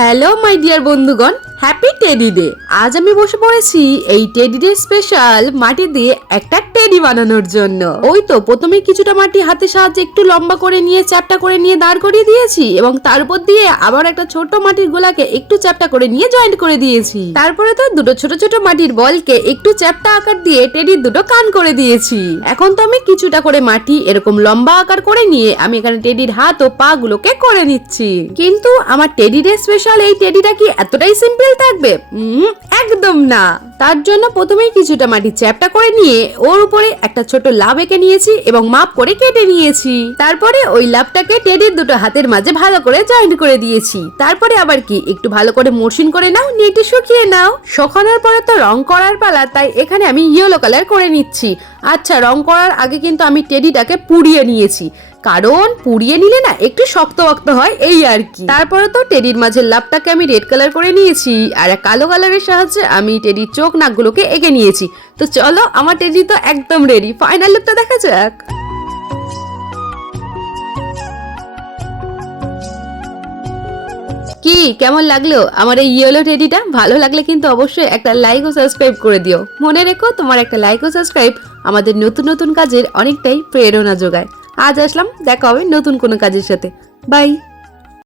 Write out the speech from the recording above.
Hello my dear বন্ধুগণ, happy teddy day. আজ আমি বসে পড়েছি এই টেডি ডে স্পেশাল মাটি দিয়ে একটা টেডি বানানোর জন্য। ওই তো প্রথমে কিছুটা মাটি হাতের সাহায্যে একটু লম্বা করে নিয়ে চ্যাপটা করে নিয়ে দাঁড় করিয়ে দিয়েছি এবং তার উপর দিয়ে আবার একটা ছোট মাটির গোলাকে একটু চ্যাপটা করে নিয়ে জয়েন্ট করে দিয়েছি। তারপরে তো দুটো ছোট ছোট মাটির বলকে একটু চ্যাপটা আকার দিয়ে টেডির দুটো কান করে দিয়েছি। এখন তো আমি কিছুটা করে মাটি এরকম লম্বা আকার করে নিয়ে আমি এখানে টেডির হাত ও পা গুলোকে করে নিচ্ছি। কিন্তু আমার টেডি ডে স্পেশাল এই টেডিটা কি এতটাই সিম্পল থাকবে? একদম না। তার জন্য প্রথমেই কিছুটা মাটি চ্যাপটা করে নিয়ে ওর উপরে একটা ছোট লাভ এঁকে নিয়েছি এবং মাপ করে কেটে নিয়েছি। তারপরে ওই লাভটাকে টেডির দুটো হাতের মাঝে ভালো করে জয়েন্ট করে দিয়েছি। তারপরে আবার কি একটু ভালো করে মসৃণ করে নাও, নেটে শুকিয়ে নাও। শুকানোর পরে তো রং করার পালা, তাই এখানে আমি ইয়েলো কালার করে নিচ্ছি। আচ্ছা, রং করার আগে কিন্তু আমি টেডিটাকে পুড়িয়ে নিয়েছি, কারণ পুড়িয়ে নিলে না একটু শক্ত হয় এই আর কি। তারপরে তো টেডির মাঝে লাভটাকে আমি রেড কালার করে নিয়েছি আর কালো কালারের সাহায্যে আমি টেডির চোখ নাকগুলোকে এঁকে নিয়েছি। তো চলো, আমার টেডি তো একদম রেডি। ফাইনাল লুকটা দেখা যাক। কি কেমন লাগলো আমার এই ইয়েলো টেডিটা? ভালো লাগলে কিন্তু অবশ্যই একটা লাইক ও সাবস্ক্রাইব করে দিও। মনে রেখো, তোমার একটা লাইক ও সাবস্ক্রাইব আমাদের নতুন নতুন কাজের অনেকটাই প্রেরণা যোগায়। আজ আসলাম, দেখা হবে নতুন কোনো কাজের সাথে। বাই।